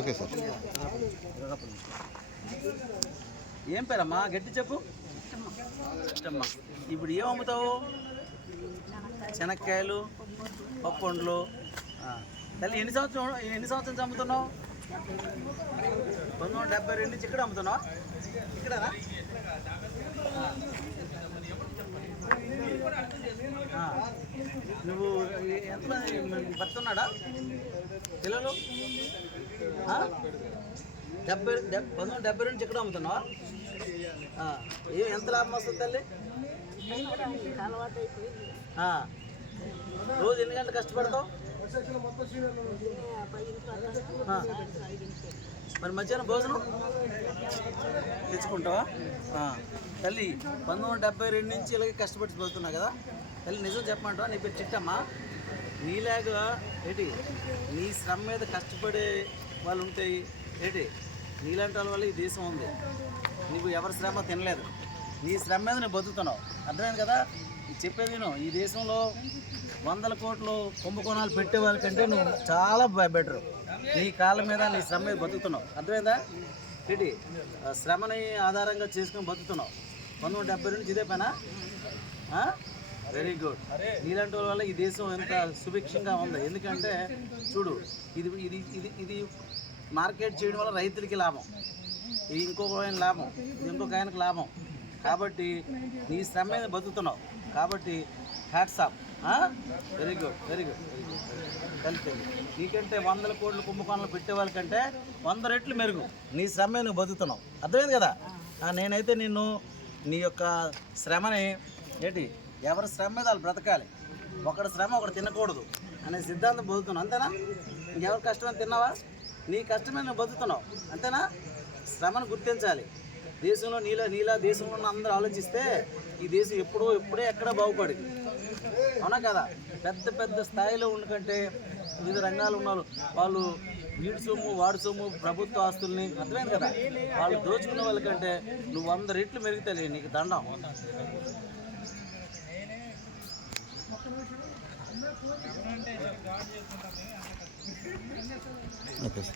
Okay sir. ఏం పేరమ్మా గట్టి చెప్పు. ఇష్టమ్మా. ఇప్పుడు ఏం అమ్ముతావు? శనక్కాయలు, పప్పుండ్లు. తల్లి ఎన్ని సంవత్సరం అమ్ముతున్నావు? 1972 నుంచి ఇక్కడ అమ్ముతున్నావా? ఇక్కడనా? నువ్వు ఎంతమంది భర్త ఉన్నాడా? పిల్లలు? 1972 నుంచి ఇక్కడ అమ్ముతున్నావా? ఎంత లాభం వస్తుంది తల్లి? రోజు ఎన్ని గంటలు కష్టపడతావు? మరి మధ్యాహ్నం భోజనం తెచ్చుకుంటావా? తల్లి 1972 నుంచి ఇలాగే కష్టపడి పోతున్నావు కదా తల్లి. నిజం చెప్పమంటావా? నీ పేరు చిట్టమ్మా. నీలాగా ఏంటి నీ శ్రమ మీద కష్టపడే వాళ్ళు ఉంటాయి ఏంటి? నీలాంటి వాళ్ళ వల్ల ఈ దేశం ఉంది. నువ్వు ఎవరి శ్రమ తినలేదు, నీ శ్రమ మీద నువ్వు బతుకుతున్నావు. అర్థమైంది కదా? చెప్పేది నేను. ఈ దేశంలో 100 కోట్లు కుంభకోణాలు పెట్టే వాళ్ళకంటే నువ్వు చాలా బెటరు. నీ కాళ్ళ మీద నీ శ్రమ మీద బతుకుతున్నావు. అర్థమైందా? ఏంటి శ్రమని ఆధారంగా చేసుకుని బతుకుతున్నావు. 1972 నుంచి ఇదే పైన. Very good. నీలాంటి వాళ్ళ వల్ల ఈ దేశం ఎంత సుభిక్షంగా ఉంది. ఎందుకంటే చూడు, ఇది ఇది ఇది ఇది మార్కెట్ చేయడం వల్ల రైతులకి లాభం, ఇది ఇంకొక ఆయన లాభం, ఇది ఇంకొక ఆయనకు లాభం. కాబట్టి నీ శ్రమ మీద బతుకుతున్నావు. కాబట్టి hats off. Very good, very good, very good. కలిపి నీకంటే 100 కోట్ల కుంభకోణాలు పెట్టే వాళ్ళకంటే 100 రెట్లు మెరుగు. నీ శ్రమ మీద నువ్వు బతుకుతున్నావు. అర్థమైంది కదా? నేనైతే నిన్ను నీ యొక్క శ్రమని ఏంటి ఎవరి శ్రమ మీద వాళ్ళు బ్రతకాలి, ఒకటి శ్రమ ఒకటి తినకూడదు అనే సిద్ధాంతం బతుకుతున్నావు. అంతేనా? ఇంకెవరి కష్టమని తిన్నావా? నీ కష్టమే నువ్వు బతుకుతున్నావు. అంతేనా? శ్రమను గుర్తించాలి. దేశంలో నీలా దేశంలో ఉన్న అందరూ ఆలోచిస్తే ఈ దేశం ఎప్పుడే ఎక్కడ బాగుపడింది. అవునా కదా? పెద్ద పెద్ద స్థాయిలో ఉండకంటే వివిధ రంగాలు ఉన్న వాళ్ళు వీడి సొమ్ము వాడి సొమ్ము ప్రభుత్వ ఆస్తుల్ని, అర్థమైంది కదా, వాళ్ళు దోచుకునే వాళ్ళకంటే నువ్వు 100 రెట్లు మెరుగుతాయి. నీకు దండం. Okay sir.